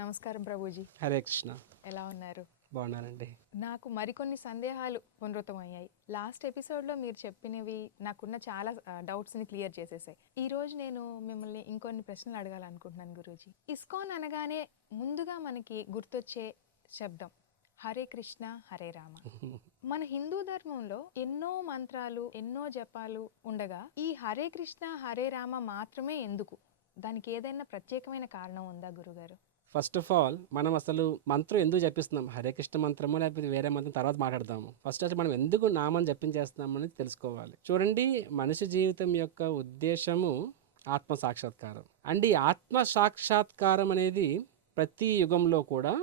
నమస్కారం ప్రభుజీ. హరే కృష్ణ. ఎలా ఉన్నారు? బాగున్నానండి. నాకు మరికొన్ని సందేహాలు పునరుతమయ్యాయి. లాస్ట్ ఎపిసోడ్లో మీరు చెప్పినవి నాకున్న చాలా డౌట్స్ని క్లియర్ చేసేసాయి. ఈ రోజు నేను మిమ్మల్ని ఇంకొన్ని ప్రశ్నలు అడగాలనుకుంటున్నాను గురూజీ. ఇస్కాన్ అనగానే ముందుగా మనకి గుర్తొచ్చే శబ్దం హరే కృష్ణ హరే రామ. మన హిందూ ధర్మంలో ఎన్నో మంత్రాలు, ఎన్నో జపాలు ఉండగా ఈ హరే కృష్ణ హరే రామ మాత్రమే ఎందుకు? దానికి ఏదైనా ప్రత్యేకమైన కారణం ఉందా గురుగారు? ఫస్ట్ ఆఫ్ ఆల్ మనం అసలు మంత్రం ఎందుకు జపిస్తున్నాం, హరే కృష్ణ మంత్రమో లేకపోతే వేరే మంత్రం తర్వాత మాట్లాడదాము. ఫస్ట్ అసలు మనం ఎందుకు నామం జపించేస్తున్నాం అనేది తెలుసుకోవాలి. చూడండి, మనిషి జీవితం యొక్క ఉద్దేశము ఆత్మ సాక్షాత్కారం. అండ్ ఈ ఆత్మ సాక్షాత్కారం అనేది ప్రతి యుగంలో కూడా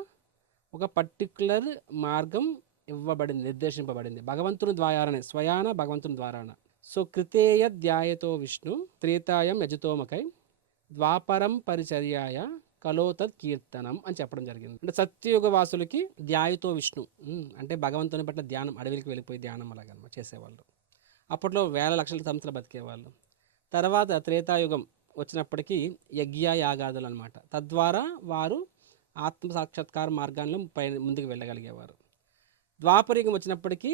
ఒక పర్టిక్యులర్ మార్గం ఇవ్వబడింది, నిర్దేశింపబడింది భగవంతుని ద్వారానే, స్వయాన భగవంతుని ద్వారాన. సో కృతేయ ధ్యాయతో విష్ణు త్రేతాయం యజతోమకై ద్వాపరం పరిచర్యాయ కలోతత్ కీర్తనం అని చెప్పడం జరిగింది. అంటే సత్యయుగ వాసులకి ధ్యాయతో విష్ణు అంటే భగవంతుని పట్ల ధ్యానం, అడవికి వెళ్ళిపోయి ధ్యానం అలాగనమాట చేసేవాళ్ళు. అప్పట్లో వేల లక్షల సంవత్సరాలు బతికేవాళ్ళు. తర్వాత త్రేతాయుగం వచ్చినప్పటికీ యజ్ఞ యాగాదులు అనమాట. తద్వారా వారు ఆత్మ సాక్షాత్కార మార్గాల్లో ముందుకు వెళ్ళగలిగేవారు. ద్వాపరయుగం వచ్చినప్పటికీ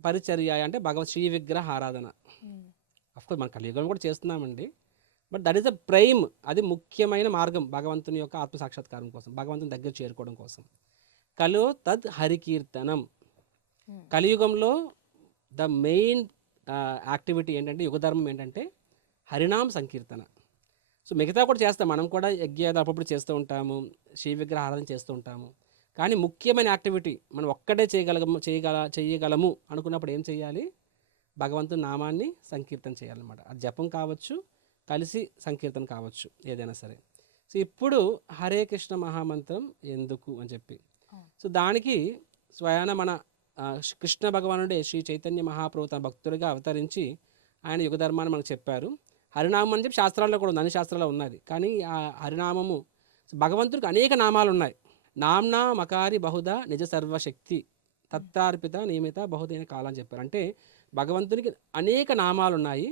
పరిచర్య అంటే శ్రీ విగ్రహ ఆరాధన. అఫ్కోర్స్ మన కలియుగం కూడా చేస్తున్నామండి, but that is the prime, అది ముఖ్యమైన మార్గం భగవంతుని యొక్క ఆత్మ సాక్షాత్కారం కోసం, భగవంతుని దగ్గర చేరుకోవడం కోసం. కలో తద్ హరికీర్తనం. కలియుగంలో ద మెయిన్ యాక్టివిటీ ఏంటంటే, యుగధర్మం ఏంటంటే హరినామ సంకీర్తన. సో మిగతా కూడా చేస్తాం, మనం కూడా యజ్ఞాలు అప్పుడప్పుడు చేస్తూ ఉంటాము, శ్రీ విగ్రహ ఆరాధన చేస్తూ ఉంటాము. కానీ ముఖ్యమైన యాక్టివిటీ మనం ఒక్కడే చేయగలము అనుకున్నప్పుడు ఏం చేయాలి? భగవంతుని నామాన్ని సంకీర్తన చేయాలన్నమాట. అది జపం కావచ్చు, కలిసి సంకీర్తన కావచ్చు, ఏదైనా సరే. సో ఇప్పుడు హరే కృష్ణ మహామంత్రం ఎందుకు అని చెప్పి, సో దానికి స్వయాన మన కృష్ణ భగవానుడే శ్రీ చైతన్య మహాప్రభు తన భక్తుడిగా అవతరించి ఆయన యుగధర్మాన్ని మనకు చెప్పారు. హరినామం అని చెప్పి శాస్త్రాల్లో కూడా ఉంది, అన్ని శాస్త్రాల్లో ఉన్నది. కానీ ఆ హరినామము, భగవంతుడికి అనేక నామాలు ఉన్నాయి. నామ్నా మకారి బహుదా నిజ సర్వశక్తి తత్తార్పిత నియమిత బహుదైన కాలం అని చెప్పారు. అంటే భగవంతునికి అనేక నామాలు ఉన్నాయి.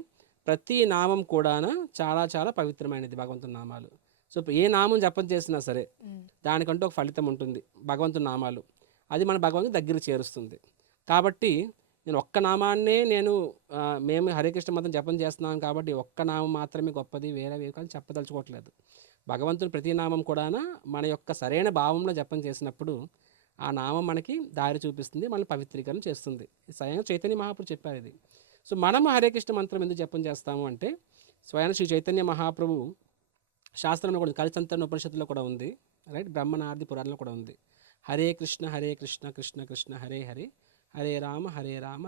ప్రతి నామం కూడా చాలా చాలా పవిత్రమైనది భగవంతుని నామాలు. సో ఏ నామం జపం చేసినా సరే దానికంటూ ఒక ఫలితం ఉంటుంది. భగవంతుని నామాలు అది మన భగవంతుని దగ్గర చేరుస్తుంది. కాబట్టి నేను ఒక్క నామాన్నే మేము హరే కృష్ణ మంత్రం జపం చేస్తున్నాం కాబట్టి ఒక్క నామం మాత్రమే గొప్పది, వేరే వేరే చెప్పదలుచుకోవట్లేదు. భగవంతుని ప్రతి నామం కూడా మన యొక్క సరైన భావంలో జపం చేసినప్పుడు ఆ నామం మనకి దారి చూపిస్తుంది, మనల్ని పవిత్రీకరణ చేస్తుంది. స్వయంగా చైతన్య మహాప్రభు చెప్పారు ఇది. సో మనము హరే కృష్ణ మంత్రం ఎందుకు జపం చేస్తాము అంటే, స్వయం శ్రీ చైతన్య మహాప్రభు శాస్త్రంలో కూడా, కలిసంతరణ ఉపనిషత్తులో కూడా ఉంది, రైట్, బ్రహ్మనార్ది పురాణంలో కూడా ఉంది. హరే కృష్ణ కృష్ణ కృష్ణ హరే హరే, హరే రామ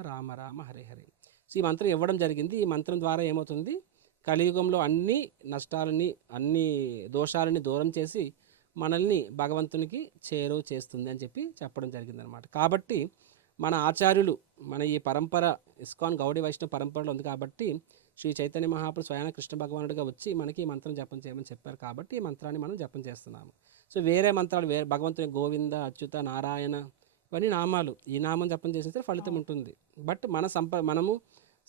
రామ రామ హరే హరే. సో ఈ మంత్రం ఇవ్వడం జరిగింది. ఈ మంత్రం ద్వారా ఏమవుతుంది? కలియుగంలో అన్ని నష్టాలని, అన్ని దోషాలని దూరం చేసి మనల్ని భగవంతునికి చేరువ చేస్తుంది అని చెప్పి చెప్పడం జరిగింది అనమాట. కాబట్టి మన ఆచార్యులు, మన ఈ పరంపర ఇస్కాన్ గౌడీ వైష్ణవ పరంపరలో ఉంది కాబట్టి శ్రీ చైతన్య మహాప్రభు స్వయాన కృష్ణ భగవానుడిగా వచ్చి మనకి ఈ మంత్రం జపం చేయమని చెప్పారు. కాబట్టి ఈ మంత్రాన్ని మనం జపం చేస్తున్నాము. సో వేరే మంత్రాలు, వేరే భగవంతుని గోవింద, అచ్యుత, నారాయణ ఇవన్నీ నామాలు, ఈ నామం జపం చేస్తే ఫలితం ఉంటుంది. బట్ మనము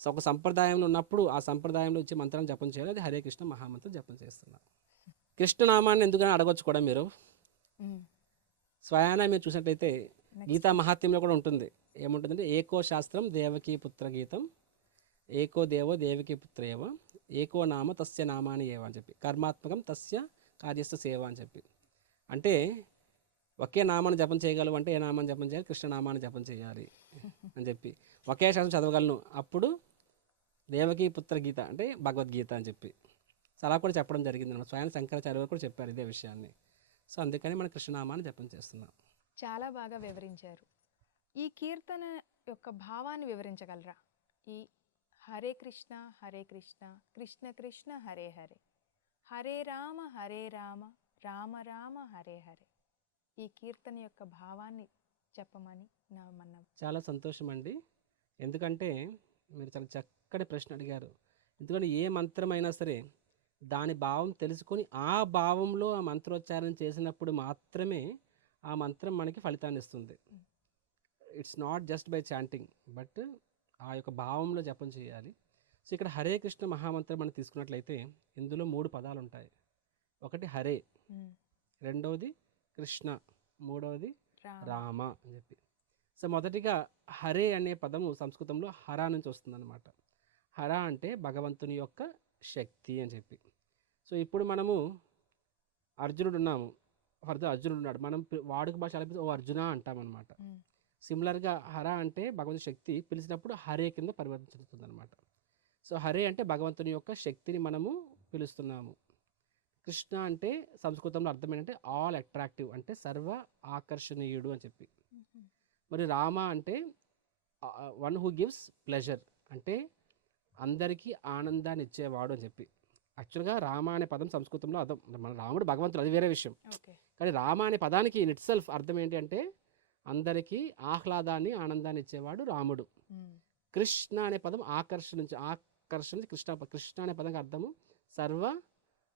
ఒక సంప్రదాయంలో ఉన్నప్పుడు ఆ సంప్రదాయంలో ఇచ్చే మంత్రాన్ని జపం చేయాలి. అది హరే కృష్ణ మహామంత్రం జపం చేస్తున్నాం. కృష్ణనామాన్ని ఎందుకని అడగొచ్చు కూడా మీరు. స్వయాన మీరు చూసినట్లయితే గీతా మహాత్మ్యంలో కూడా ఉంటుంది. ఏముంటుందంటే, ఏకో శాస్త్రం దేవకీ పుత్ర గీతం, ఏకో దేవో దేవకీ పుత్ర ఏవ, ఏకో నామ తస్య నామాని ఏవ అని చెప్పి, కర్మాత్మకం తస్య కార్యస్థ సేవ అని చెప్పి. అంటే ఒకే నామాన్ని జపం చేయగలవు అంటే ఏ నామాన్ని జపం చేయాలి? కృష్ణనామాన్ని జపం చేయాలి అని చెప్పి. ఒకే శాస్త్రం చదవగలను, అప్పుడు దేవకీ పుత్ర గీత అంటే భగవద్గీత అని చెప్పి. సో అలా కూడా చెప్పడం జరిగింది. స్వయం శంకరాచార్య కూడా చెప్పారు ఇదే విషయాన్ని. సో అందుకని మన కృష్ణనామాన్ని జపం చేస్తున్నాం. చాలా బాగా వివరించారు. ఈ కీర్తన యొక్క భావాన్ని వివరించగలరా? ఈ హరే కృష్ణ కృష్ణ కృష్ణ హరే హరే, హరే రామ రామ రామ హరే హరే, ఈ కీర్తన యొక్క భావాన్ని చెప్పమని నా మన్నవ. చాలా సంతోషం అండి, ఎందుకంటే మీరు చాలా చక్కటి ప్రశ్న అడిగారు. ఎందుకంటే ఏ మంత్రమైనా సరే దాని భావం తెలుసుకొని ఆ భావంలో ఆ మంత్రోచ్చారణ చేసినప్పుడు మాత్రమే ఆ మంత్రం మనకి ఫలితాన్ని ఇస్తుంది. It's not just by chanting, but ఆ యొక్క భావంలో జపం చేయాలి. సో ఇక్కడ హరే కృష్ణ మహామంత్రం మనం తీసుకున్నట్లయితే ఇందులో 3 పదాలు ఉంటాయి. ఒకటి హరే, రెండవది కృష్ణ, మూడవది రామ. రామ అని చెప్పి. సో మొదటిగా హరే అనే పదము సంస్కృతంలో హర నుంచి వస్తుందన్నమాట. హర అంటే భగవంతుని యొక్క శక్తి అని చెప్పి. సో ఇప్పుడు మనము అర్జునుడు ఉన్నాము, ఫర్దర్ అర్జునుడు ఉన్నాడు, మనం వాడుక భాష ఎలా పిలిస్తే ఓ అర్జున అంటామన్నమాట. మ్మ్. సిమిలర్గా హర అంటే భగవంతుని శక్తి, పిలిచినప్పుడు హరే కింద పరివర్తించుతుంది అనమాట. సో హరే అంటే భగవంతుని యొక్క శక్తిని మనము పిలుస్తున్నాము. కృష్ణ అంటే సంస్కృతంలో అర్థం ఏంటంటే ఆల్ అట్రాక్టివ్, అంటే సర్వ ఆకర్షణీయుడు అని చెప్పి. మ్మ్. మరి రామ అంటే వన్ హూ గివ్స్ ప్లెజర్, అంటే అందరికీ ఆనందాన్ని ఇచ్చేవాడు అని చెప్పి. యాక్చువల్గా రామ అనే పదం సంస్కృతంలో అర్థం, మన రాముడు భగవంతుడు, అది వేరే విషయం. ఓకే. కానీ రామ అనే పదానికి ఇన్ ఇట్ సెల్ఫ్ అర్థం ఏంటి అంటే అందరికీ ఆహ్లాదాన్ని ఆనందాన్ని ఇచ్చేవాడు రాముడు. మ్మ్. కృష్ణ అనే పదం ఆకర్షణ నుంచి కృష్ణ అనే పదంకి అర్థము సర్వ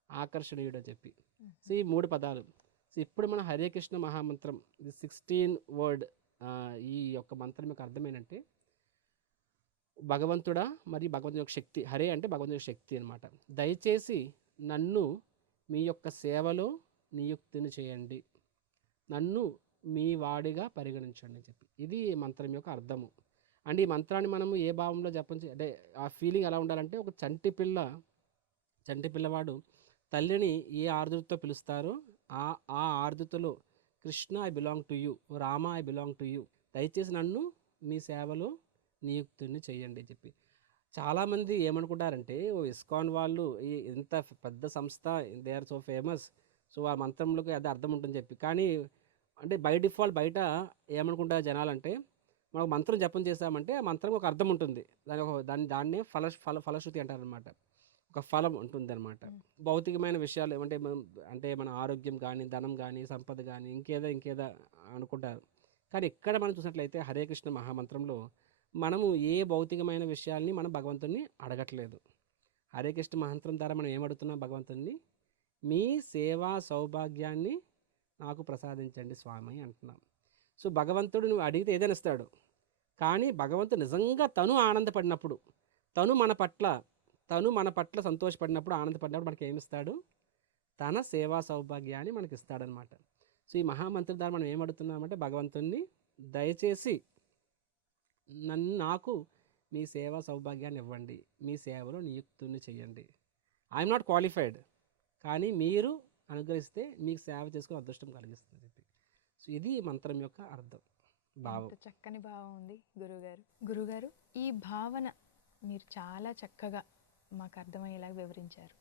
ఆకర్షణీయుడు అని చెప్పి. సో ఈ 3 పదాలు. సో ఇప్పుడు మన హరే కృష్ణ మహామంత్రం, ఇది 16 వర్డ్, ఈ యొక్క మంత్రం యొక్క అర్థం ఏంటంటే భగవంతుడా మరియు భగవంతుని యొక్క శక్తి. హరే అంటే భగవంతుని యొక్క శక్తి అనమాట. దయచేసి నన్ను మీ యొక్క సేవలో నియుక్తిని చేయండి, నన్ను మీ వాడిగా పరిగణించండి అని చెప్పి. ఇది ఈ మంత్రం యొక్క అర్థము. అండ్ ఈ మంత్రాన్ని మనము ఏ భావంలో జపించి, అంటే ఆ ఫీలింగ్ ఎలా ఉండాలంటే ఒక చంటి పిల్లవాడు తల్లిని ఏ ఆర్ద్రతతో పిలుస్తారో ఆ ఆర్ద్రతలో Krishna I belong to you, Rama I belong to you, దయచేసి నన్ను మీ సేవలో నియుక్తుని చేయండి అని చెప్పి. చాలామంది ఏమనుకుంటారంటే ఓ ఇస్కాన్ వాళ్ళు ఇంత పెద్ద సంస్థ, they are so famous, so ఆ మంత్రంలోకి అదే అర్థం ఉంటుంది చెప్పి. కానీ అంటే బై డిఫాల్ట్ బయట ఏమనుకుంటారు జనాలంటే, మనకు మంత్రం జపం చేసామంటే ఆ మంత్రం ఒక అర్థం ఉంటుంది, దాన్నే ఫలశ్రుతి అంటారనమాట. ఒక ఫలం ఉంటుంది అనమాట. భౌతికమైన విషయాలు అంటే మన ఆరోగ్యం కానీ, ధనం కానీ, సంపద కానీ, ఇంకేదో అనుకుంటారు. కానీ ఇక్కడ మనం చూసినట్లయితే హరే కృష్ణ మహామంత్రంలో మనము ఏ భౌతికమైన విషయాల్ని మనం భగవంతుని అడగట్లేదు. హరే కృష్ణ మహామంత్రం ద్వారా మనం ఏమడుగుతున్నాం భగవంతుని, మీ సేవా సౌభాగ్యాన్ని నాకు ప్రసాదించండి స్వామి అంటున్నాం. సో భగవంతుడు నువ్వు అడిగితే ఏదైనా ఇస్తాడు. కానీ భగవంతుడు నిజంగా తను ఆనందపడినప్పుడు, తను మన పట్ల సంతోషపడినప్పుడు, ఆనందపడినప్పుడు మనకి ఏమిస్తాడు? తన సేవా సౌభాగ్యాన్ని మనకి ఇస్తాడనమాట. సో ఈ మహామంత్రి ద్వారా మనం ఏమడుగుతున్నామంటే భగవంతుణ్ణి, దయచేసి నాకు మీ సేవా సౌభాగ్యాన్ని ఇవ్వండి, మీ సేవలో నియుక్తుని చేయండి. ఐఎమ్ నాట్ క్వాలిఫైడ్, కానీ మీరు అనుగ్రహిస్తే మీకు సేవ చేసుకుని అదృష్టం కలిగిస్తుంది చెప్పి. సో ఇది ఈ మంత్రం యొక్క అర్థం, భావం. ఎంత చక్కని భావం ఉంది గురుగారు. ఈ భావన మీరు చాలా చక్కగా మాకు అర్థమయ్యేలాగా వివరించారు.